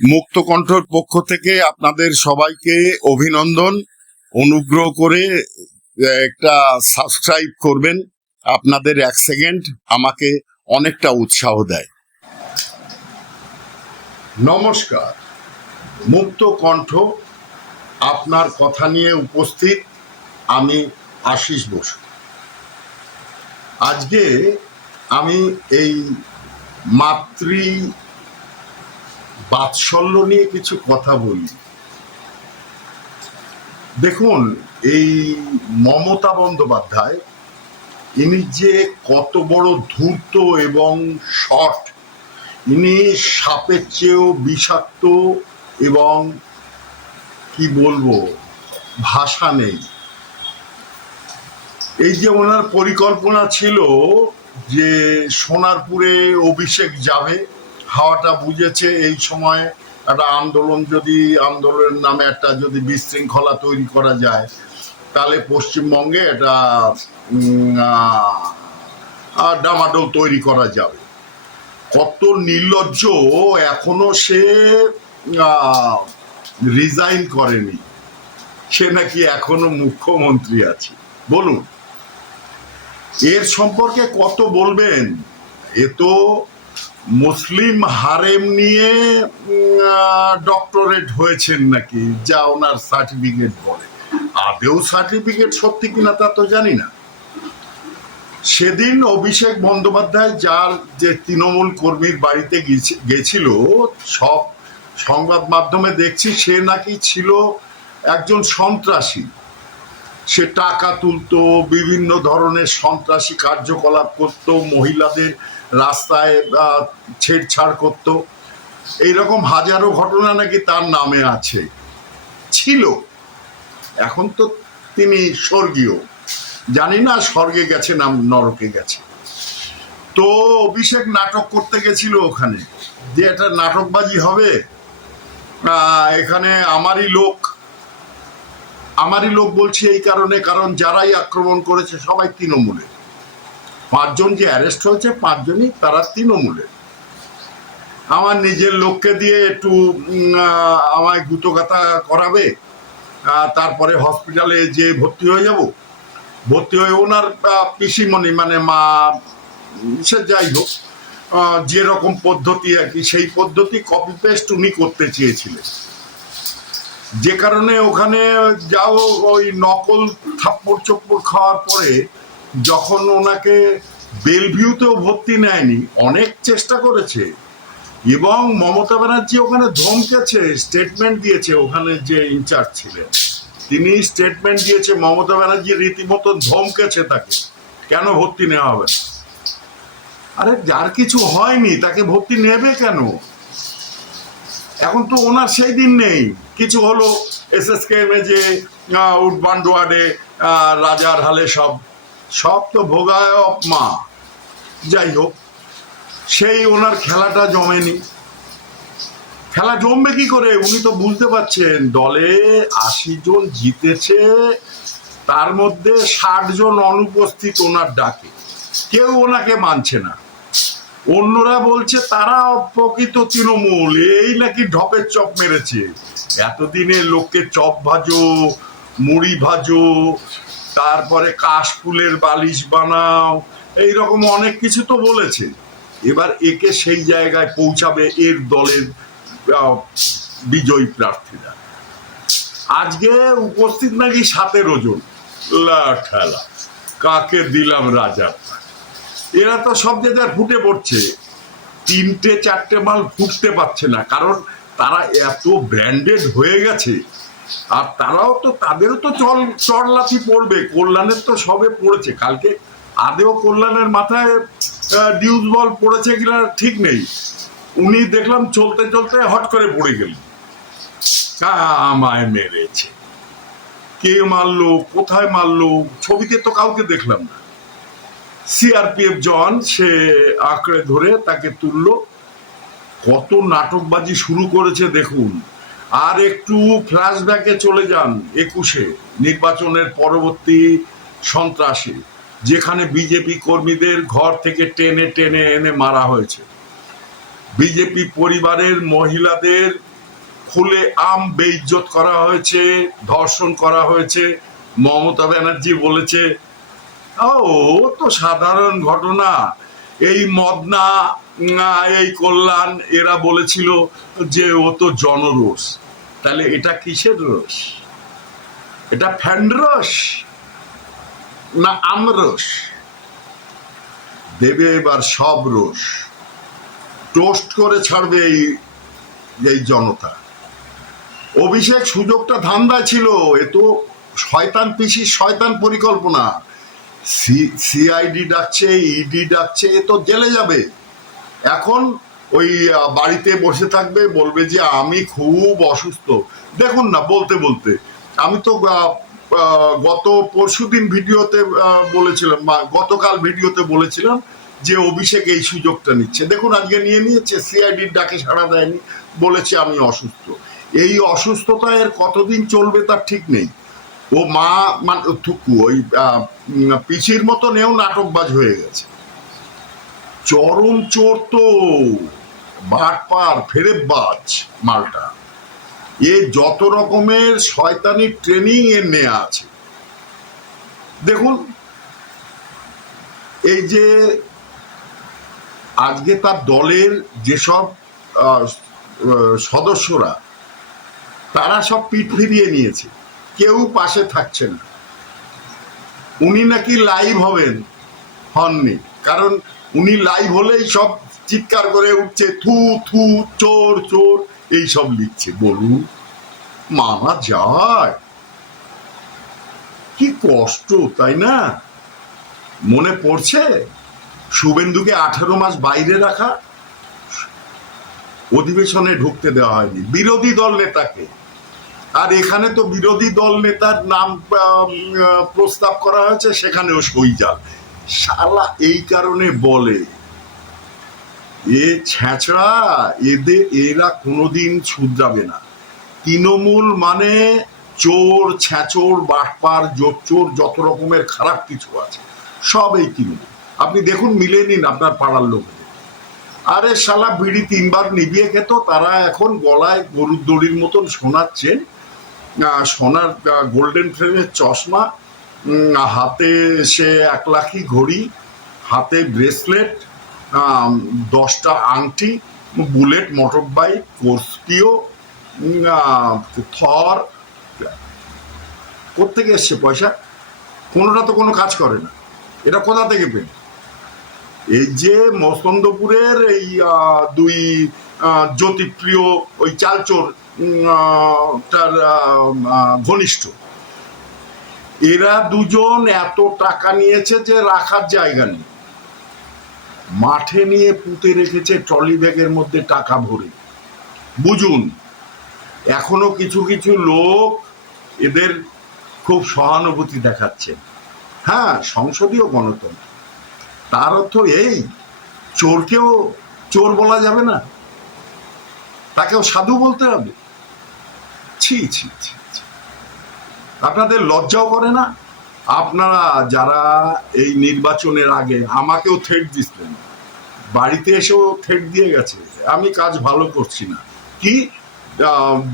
মুক্তকণ্ঠর পক্ষ থেকে আপনাদের সবাইকে অভিনন্দন। অনুগ্রহ করে একটা সাবস্ক্রাইব করবেন। আপনাদের 1 সেকেন্ড আমাকে অনেকটা উৎসাহ দেয়। নমস্কার, মুক্তকণ্ঠ আপনার কথা নিয়ে উপস্থিত। আমি আশিস বসু। আজকে আমি এই মাতৃ বাৎসল্য নিয়ে কিছু কথা বলি। দেখুন, এই মমতা বন্দ্যোপাধ্যায় ইনি যে কত বড় ধূর্ত এবং শট, ইনি সাপের চেয়েও বিষাক্ত এবং কি বলবো, ভাষা নেই। এই যে ওনার পরিকল্পনা ছিল যে সোনারপুরে অভিষেক যাবে, হাওয়াটা বুঝেছে এই সময় একটা আন্দোলনের নামে একটা যদি বিশৃঙ্খলা তৈরি করা যায় তাহলে পশ্চিমবঙ্গে এটা ডামাডোল তৈরি করা যাবে। কত নির্লজ্জ, এখনো সে রিজাইন করেনি, সে নাকি এখনো মুখ্যমন্ত্রী আছে। বলুন, এর সম্পর্কে কত বলবেন? এ তো মুসলিম হারেম নিয়ে ডক্টরেট হয়েছেন নাকি, যা ওনার সার্টিফিকেট বলে। আদেও সার্টিফিকেট সত্যি কিনা তা তো জানি না। সেদিন অভিষেক বন্দ্যোপাধ্যায় যার যে তৃণমূল কর্মীর বাড়িতে গেছিল, সব সংবাদ মাধ্যমে দেখছি সে নাকি ছিল একজন সন্ত্রাসী। সে টাকা তুলতো, বিভিন্ন ধরনের সন্ত্রাসী কার্যকলাপ করত, মহিলাদের রাস্তায় ছেড়ছাড় করত। এইরকম হাজারো ঘটনা নাকি তার নামে আছে, ছিল। এখন তো তিনি স্বর্গীয়, জানি না স্বর্গে গেছে না নরকে গেছে। তো অভিষেক নাটক করতে গেছিল ওখানে, যে একটা নাটকবাজি হবে, এখানে আমারই লোক বলছি এই কারণে, কারণ যারাই আক্রমণ করেছে সবাই তৃণমূলের। 5 জন যে অ্যারেস্ট হয়েছে 5 জনই তারা তৃণমূলের। আমার নিজের লোককে দিয়ে একটু আমায় গুতোগাতা করাবে, তারপরে হসপিটালে যে ভর্তি হয়ে যাব। ভর্তি হয়ে ওনার পিসিমণি মানে মা, সে যাই হোক, যেরকম পদ্ধতি আর কি, সেই পদ্ধতি কপি পেস্ট উনি করতে চেয়েছিলেন। যে কারণে ওখানে যাও ওই নকল থাপ্পড় চপ্পড় খাওয়ার পরে যখন ওনাকে বেলভিউতেও ভর্তি নেয়নি, অনেক চেষ্টা করেছে। এবং মমতা ব্যানার্জি ওখানে ধমকেছে, স্টেটমেন্ট দিয়েছে, ওখানে যে ইনচার্জ ছিলেন তিনি স্টেটমেন্ট দিয়েছে, মমতা ব্যানার্জি রীতিমতো ধমকেছে তাকে, কেন ভর্তি নেওয়া হবে। আরে যার কিছু হয়নি তাকে ভর্তি নেবে কেন? এখন তো ওনার সেই দিন নেই। কিছু হলো SSKM যে উডবান্ডোয়ার্ডে রাজার হালে সব তো ভোগায় মা। যাই হোক, সেই ওনার খেলাটা জমেনি। খেলা জমবে কি করে? উনি তো বুঝতে পারছেন দলে 80 জন জিতেছে, তার মধ্যে 60 জন অনুপস্থিত ওনার ডাকে, কেউ ওনাকে মানছে না। অন্যরা বলছে তারা প্রকৃত তৃণমূল, এই নাকি ঢপের চপ মেরেছে। এতদিনে লোককে চপ ভাজো, মুড়ি ভাজো, তারপরে কাশফুলের বালিশ বানাও, এইরকম অনেক কিছু তো বলেছে। এবার একে সেই জায়গায় পৌঁছাবে এর দলের বিজয়ী প্রার্থীরা। আজকে উপস্থিত নাকি 17 জন। ঠেলা, কাকে দিলাম রাজা। এরা তো সব জায়গায় ফুটে পড়ছে, 3-4টে মাল ফুটতে পারছে না, কারণ তারা এত ব্র্যান্ডেড হয়ে গেছে। আর তারাও তো, তাদেরও তো চড়লাথি পড়বে। কল্যাণের তো সবে পড়েছে, কালকে আদেও কল্যাণের মাথায় ডিউজ বল পড়েছে কিনা ঠিক নেই। উনি দেখলাম চলতে চলতে হট করে পড়ে গেল, আমায় মেরেছে। কে মারলো, কোথায় মারলো, ছবিতে তো কাউকে দেখলাম না। CRPF জওয়ান সে আঁকড়ে ধরে তাকে তুললো। কত নাটকবাজি শুরু করেছে দেখুন। আর একটু ফ্ল্যাশব্যাকে চলে যান 21-এ নির্বাচনের পরবর্তী সন্ত্রাসী, যেখানে বিজেপি কর্মীদের ঘর থেকে টেনে টেনে এনে মারা হয়েছে। বিজেপি পরিবারের মহিলাদের খুলে আম বেইজ্জত করা হয়েছে, ধর্ষণ করা হয়েছে। মমতা ব্যানার্জি বলেছে ও তো সাধারণ ঘটনা, এই মদনা এই কল্যাণ এরা বলেছিল যে ও তো জনরোষ। তাহলে এটা কিসের রোষ? এটা ফ্যান্ডরস না আমরস? দেবে এবার সব রোষ, টোস্ট করে ছাড়বে এই জনতা। অভিষেক সুযোগটা ধান্দায় ছিল, এ তো শয়তান পিসির শয়তান পরিকল্পনা। সিআইডি ডাকছে, ইডি ডাকছে, এ তো জেলে যাবে। এখন ওই বাড়িতে বসে থাকবে, বলবে যে আমি খুব অসুস্থ। দেখুন না, বলতে বলতে আমি তো গত পরশুদিন ভিডিওতে বলেছিলাম, বা গতকাল ভিডিওতে বলেছিলাম যে অভিষেক এই সুযোগটা নিচ্ছে। দেখুন আজকে নিয়ে নিয়েছে, সিআইডির ডাকে সাড়া দেয়নি, বলেছে আমি অসুস্থ। এই অসুস্থতা এর কতদিন চলবে তার ঠিক নেই। ও মা মানে ওই পিসির মতন এও নাটকবাজ হয়ে গেছে। চরম চোর তো, বাটপার ফেরেববাজ মালটা। এ যত রকমের শয়তানি ট্রেনিং এর নেওয়া আছে। দেখুন এই যে আজকে তার দলের যেসব সদস্যরা, তারা সব পিঠ ফিরিয়ে নিয়েছে, কেউ পাশে থাকছে না। উনি নাকি লাইভ হননি, কারণ উনি লাইভ হলেই সব চিৎকার করে উঠছে, থু থু, চোর চোর, এই সব লিখছে। বলুন মানা যায়? কি কষ্ট, তাই না? মনে পড়ছে শুভেন্দুকে 18 মাস বাইরে রাখা, অধিবেশনে ঢুকতে দেওয়া হয়নি বিরোধী দল নেতাকে। আর এখানে তো বিরোধী দল নেতার নাম প্রস্তাব করা হয়েছে, সেখানেও সই জাল। শালা এই কারণে বলে এ ছ্যাঁচড়া, এরা কোনোদিন শুধরাবে না। তৃণমূল মানে চোর, ছ্যাঁচোর, বাটপার, জোচ্চোর, যত রকমের খারাপ কিছু আছে সব এই তৃণমূল। আপনি দেখুন, মিলে নিন আপনার পাড়ার লোকেদের। আরে শালা বিড়ি 3 বার নিভিয়ে খেত, তারা এখন গলায় গরুর দড়ির মতন শোনাচ্ছে, সোনার গোল্ডেন ফ্রেমের চশমা, হাতে সে 1 লাখি ঘড়ি, হাতে ব্রেসলেট, 10টা আংটি, বুলেট মোটর বাইক, স্করপিও, থর। কোত্থেকে এসছে পয়সা? কোনোটা তো কোনো কাজ করে না। এটা কোথা থেকে পেল? এই যে মস্তন্দপুরের এই 2 জ্যোতিপ্রিয় ওই চালচোর তার ঘনিষ্ঠ, এরা দুজন এত টাকা নিয়েছে যে রাখার জায়গা নেই, মাঠে নিয়ে পুঁতে রেখেছে ট্রলি ব্যাগের মধ্যে টাকা ভরে। বুঝুন, এখনো কিছু কিছু লোক এদের খুব সহানুভূতি দেখাচ্ছে। হ্যাঁ, সংসদীয় গণতন্ত্র, তার অর্থ এই চোরকেও চোর বলা যাবে না, তাকেও সাধু বলতে হবে? ছি ছি ছি, আপনাদের লজ্জাও করে না? আপনারা যারা এই নির্বাচনের আগে আমাকেও থ্রেট দিচ্ছেন, বাড়িতে এসেও থ্রেট দিয়ে গেছে আমি কাজ ভালো করছি না, কি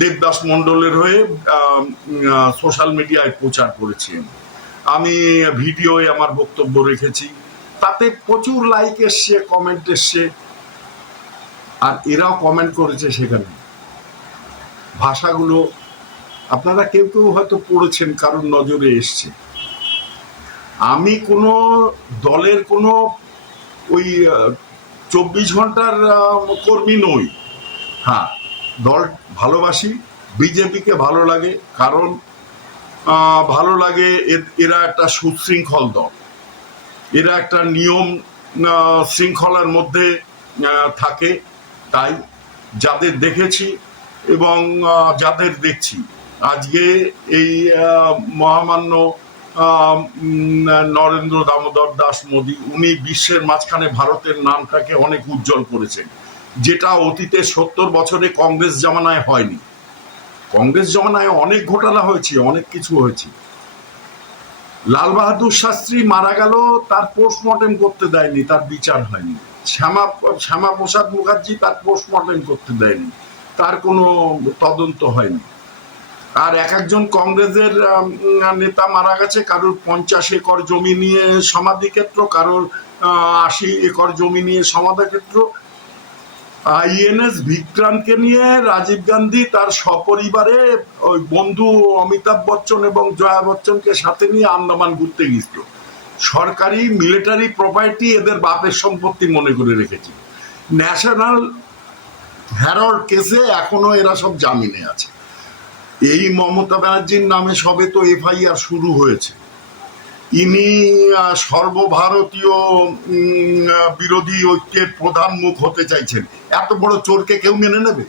দেবদাস মণ্ডলের হয়ে সোশ্যাল মিডিয়ায় প্রচার করেছি, আমি ভিডিওয়ে আমার বক্তব্য রেখেছি, তাতে প্রচুর লাইক এসছে, কমেন্ট এসছে। আর এরাও কমেন্ট করেছে, সেখানে ভাষাগুলো আপনারা কেউ কেউ হয়তো পড়েছেন, কারোর নজরে এসছে। আমি কোনো দলের কোনো ওই 24 ঘন্টার কর্মী নই। হ্যাঁ, দল ভালোবাসি, বিজেপিকে ভালো লাগে, কারণ ভালো লাগে এরা একটা সুশৃঙ্খল দল, এরা একটা নিয়ম শৃঙ্খলার মধ্যে থাকে। তাই যাদের দেখেছি এবং যাদের দেখছি, আজকে এই মহামান্য নরেন্দ্র দামোদর দাস মোদী, উনি বিশ্বের মাঝখানে ভারতের নামটাকে অনেক উজ্জ্বল করেছেন, যেটা অতীতে 70 বছরে কংগ্রেস জামানায় হয়নি। কংগ্রেস জামানায় অনেক ঘোটালা হয়েছে, অনেক কিছু হয়েছে। লাল বাহাদুর শাস্ত্রী মারা গেল, তার পোস্টমর্টেম করতে দেয়নি, তার বিচার হয়নি। শ্যামা প্রসাদ মুখার্জি তার পোস্টমর্টেম করতে দেয়নি, তার কোনো তদন্ত হয়নি। আর এক একজন কংগ্রেসের নেতা মারা গেছে, কারোর 50 একর জমি নিয়ে সমাধিক্ষেত্র, কারোর 80 একর জমি নিয়ে সমাধিক্ষেত্র। আইএনএস বিক্রান্তকে নিয়ে রাজীব গান্ধী তার সপরিবারে ওই বন্ধু অমিতাভ বচ্চন এবং জয়া বচ্চনকে সাথে নিয়ে আন্দামান ঘুরতে গিয়েছিল। সরকারি মিলিটারি প্রপার্টি এদের বাপের সম্পত্তি মনে করে রেখেছিল। ন্যাশনাল হেরাল্ড কেসে এখনো এরা সব জামিনে আছে। এই মমতা ব্যানার্জির নামে সবে তো এফআইআর শুরু হয়েছে। ইনি সর্বভারতীয় বিরোধী ঐক্যের প্রধান মুখ হতে চাইছেন। এত বড় চোরকে কেউ মেনে নেবে?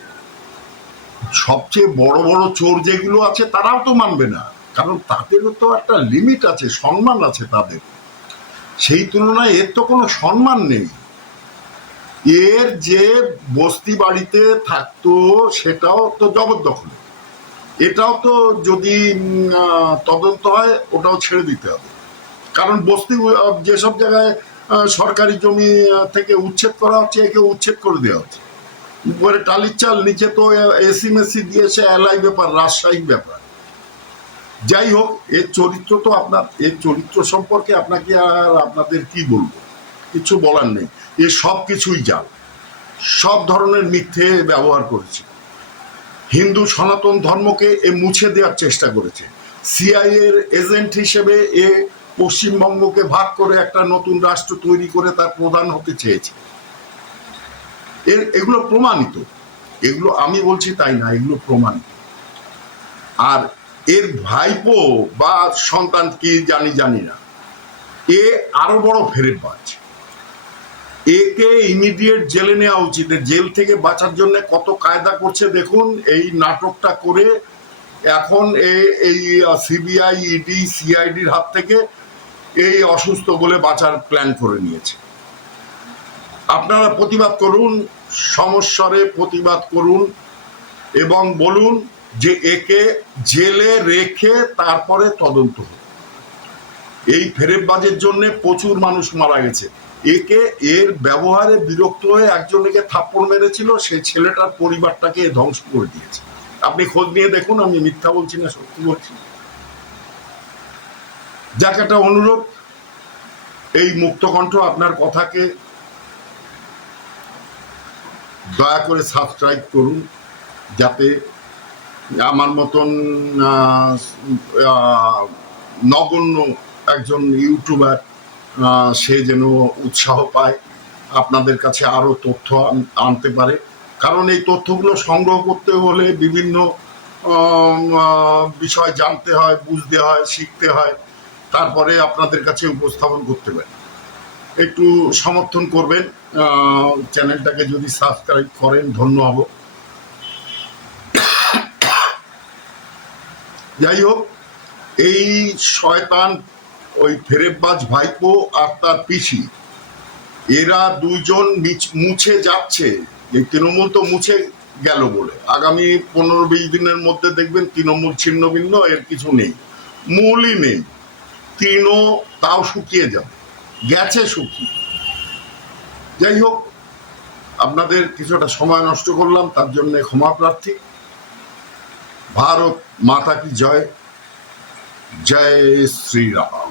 সবচেয়ে বড় বড় চোর যেগুলো আছে তারাও তো মানবে না, কারণ তাদেরও তো একটা লিমিট আছে, সম্মান আছে তাদের। সেই তুলনায় এর তো কোনো সম্মান নেই। এর যে বস্তি বাড়িতে থাকতো সেটাও তো জবরদখল। এটাও তো যদি তদন্ত হয় ওটাও ছেড়ে দিতে হবে, কারণ বস্তি যেসব জায়গায় সরকারি জমি থেকে উচ্ছেদ করা হচ্ছে একে উচ্ছেদ করে দেওয়া হচ্ছে। উপরে টালির চাল, নিচে তো এসি মেসি দিয়েছে, এলাই ব্যাপার, রাজশাহী ব্যাপার। যাই হোক, এর চরিত্র তো এর চরিত্র সম্পর্কে আপনাকে আর আপনাদের কি বলবো, কিছু বলার নেই। এ সব কিছুই জাল, সব ধরনের মিথ্যে ব্যবহার করেছে। হিন্দু সনাতন ধর্মকে এ মুছে দেওয়ার চেষ্টা করেছে। সিআইএ এর এজেন্ট হিসেবে এ পশ্চিমবঙ্গকে ভাগ করে একটা নতুন রাষ্ট্র তৈরি করে তার প্রধান হতে চেয়েছে। এগুলো প্রমাণিত, এগুলো আমি বলছি তাই না, এগুলো প্রমাণিত। আর এর ভাইপো বা সন্তান কি জানি না, এ আরো বড় ফেরেববাজ। একে ইমিডিয়েট জেলে নেওয়া উচিত। জেল থেকে বাঁচার জন্য কত কায়দা করছে দেখুন। এই নাটকটা করে এখন এই সিবিআই, ইডি, সিআইডির হাত থেকে এই অসুস্থ বলে বাঁচার প্ল্যান করে নিয়েছে। আপনারা প্রতিবাদ করুন, সমস্বরে প্রতিবাদ করুন এবং বলুন যে একে জেলে রেখে তারপরে তদন্ত হোক। এই ফেরেববাজের জন্য প্রচুর মানুষ মারা গেছে। এর ব্যবহারে বিরক্ত হয়ে একজন একে থাপ্পড় মেরেছিল, সেই ছেলেটার পরিবারটাকে ধ্বংস করে দিয়েছে। আপনি খোঁজ নিয়ে দেখুন, আমি মিথ্যা বলছি না, সত্যি বলছি। যাক, একটা অনুরোধ, এই মুক্তকণ্ঠ আপনার কথাকে দয়া করে সাবস্ক্রাইব করুন, যাতে আমার মতন নগণ্য একজন ইউটিউবার সে যেন উৎসাহ পায়, আপনাদের কাছে আরো তথ্য আনতে পারে। কারণ এই তথ্যগুলো সংগ্রহ করতে হলে বিভিন্ন বিষয় জানতে হয়, বুঝতে হয়, শিখতে হয়, তারপরে আপনাদের কাছে উপস্থাপন করতে পারে। একটু সমর্থন করবেন, চ্যানেলটাকে যদি সাবস্ক্রাইব করেন ধন্য হব। যাই হোক, এই শয়তান ওই ফেরেববাজ ভাইপো আর তার পিসি, এরা দুইজন মুছে যাচ্ছে। এই তৃণমূল তো মুছে গেল বলে আগামী 15-20 দিনের মধ্যে দেখবেন তৃণমূল ছিন্ন ভিন্ন, এর কিছু নেই, মূলই নেই। তৃণ তাও শুকিয়ে যাবে, গেছে শুকিয়ে। যাই হোক, আপনাদের কিছুটা সময় নষ্ট করলাম, তার জন্য ক্ষমা প্রার্থী। ভারত মাতা কি জয়, জয় শ্রীরাম।